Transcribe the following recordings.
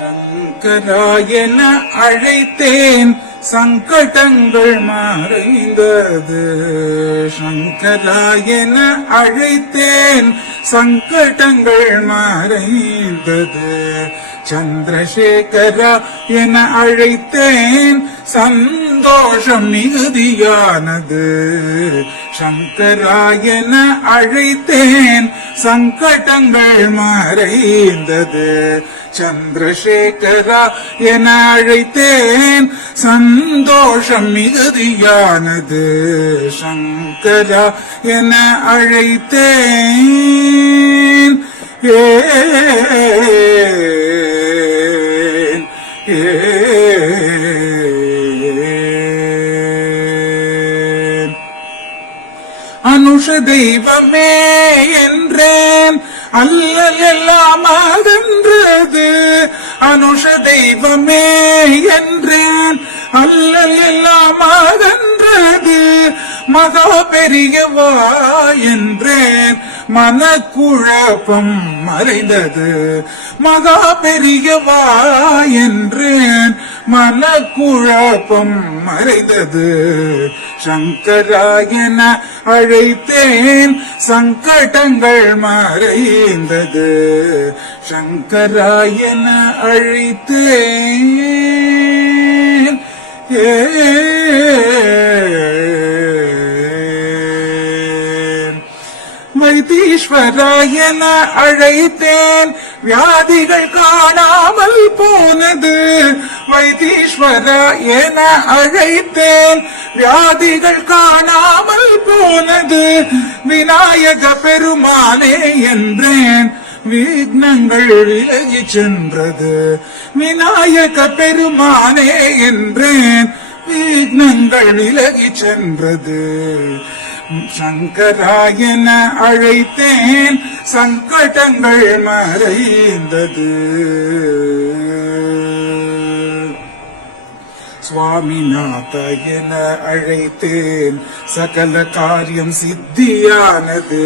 சங்கராயன அழைத்தேன். சங்கடங்கள் மறைந்தது. சங்கராயன அழைத்தேன். சங்கடங்கள் மறைந்தது. சந்திரசேகரா என அழைத்தேன். சந்தோஷம் மிகுதியானது. சங்கராயன அழைத்தேன். சங்கடங்கள் மறைந்தது. சந்திரசேகரா என அழைத்தேன். சந்தோஷம் மிகுதியானது. சங்கரா என அழைத்தேன். ஏன் அனுஷ தெய்வமே என்றேன். அல்லல் எல்லாம் அகன்றது மனுஷ தெய்வமே என்று அல்லல் எல்லாம் அகன்றது. மகா பெரியவா என்றேன். மனக்குழப்பம் மறைந்தது. மகா பெரியவா என்றேன். மனக்குழப்பம் மறைந்தது. சங்கராயன அழைத்தேன். சங்கடங்கள் மறைந்தது. சங்கராயன அழைத்தேன். வைத்தீஸ்வராயன அழைத்தேன். வியாதிகள் காணாமல் போனது. வைத்தீஸ்வரா என அழைத்தேன். வியாதிகள் காணாமல் போனது. விநாயக பெருமானே என்றேன். விக்னங்கள் விலகி சென்றது. விநாயக பெருமானே என்றேன். விக்னங்கள் விலகி சென்றது. சங்கராயன அழைத்தேன். சங்கடங்கள் மறைந்தது. சுவாமிநாத என அழைத்தேன். சகல காரியம் சித்தியானது.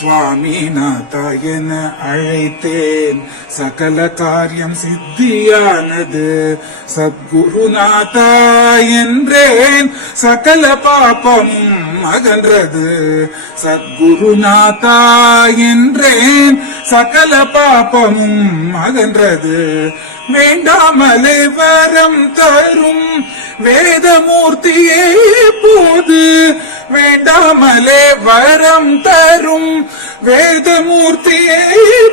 சுவாமிநாத என அழைத்தேன். சகல காரியம் சித்தியானது. சத்குருநாதா என்றேன் சகல பாபமும் அகன்றது. சத்குருநாதா என்றேன் சகல பாபமும் அகன்றது. வேண்டாமலே வரம் தரும் வேதமூர்த்தியே போது. வேண்டாமலே வரம் தரும் வேதமூர்த்தியே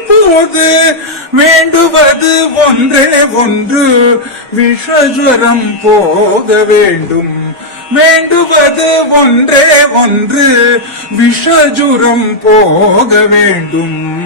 போது. வேண்டுவது ஒன்றே ஒன்று விஷஜரம் போக வேண்டும். வேண்டுவது ஒன்றே ஒன்று விஷஜுரம் போக வேண்டும்.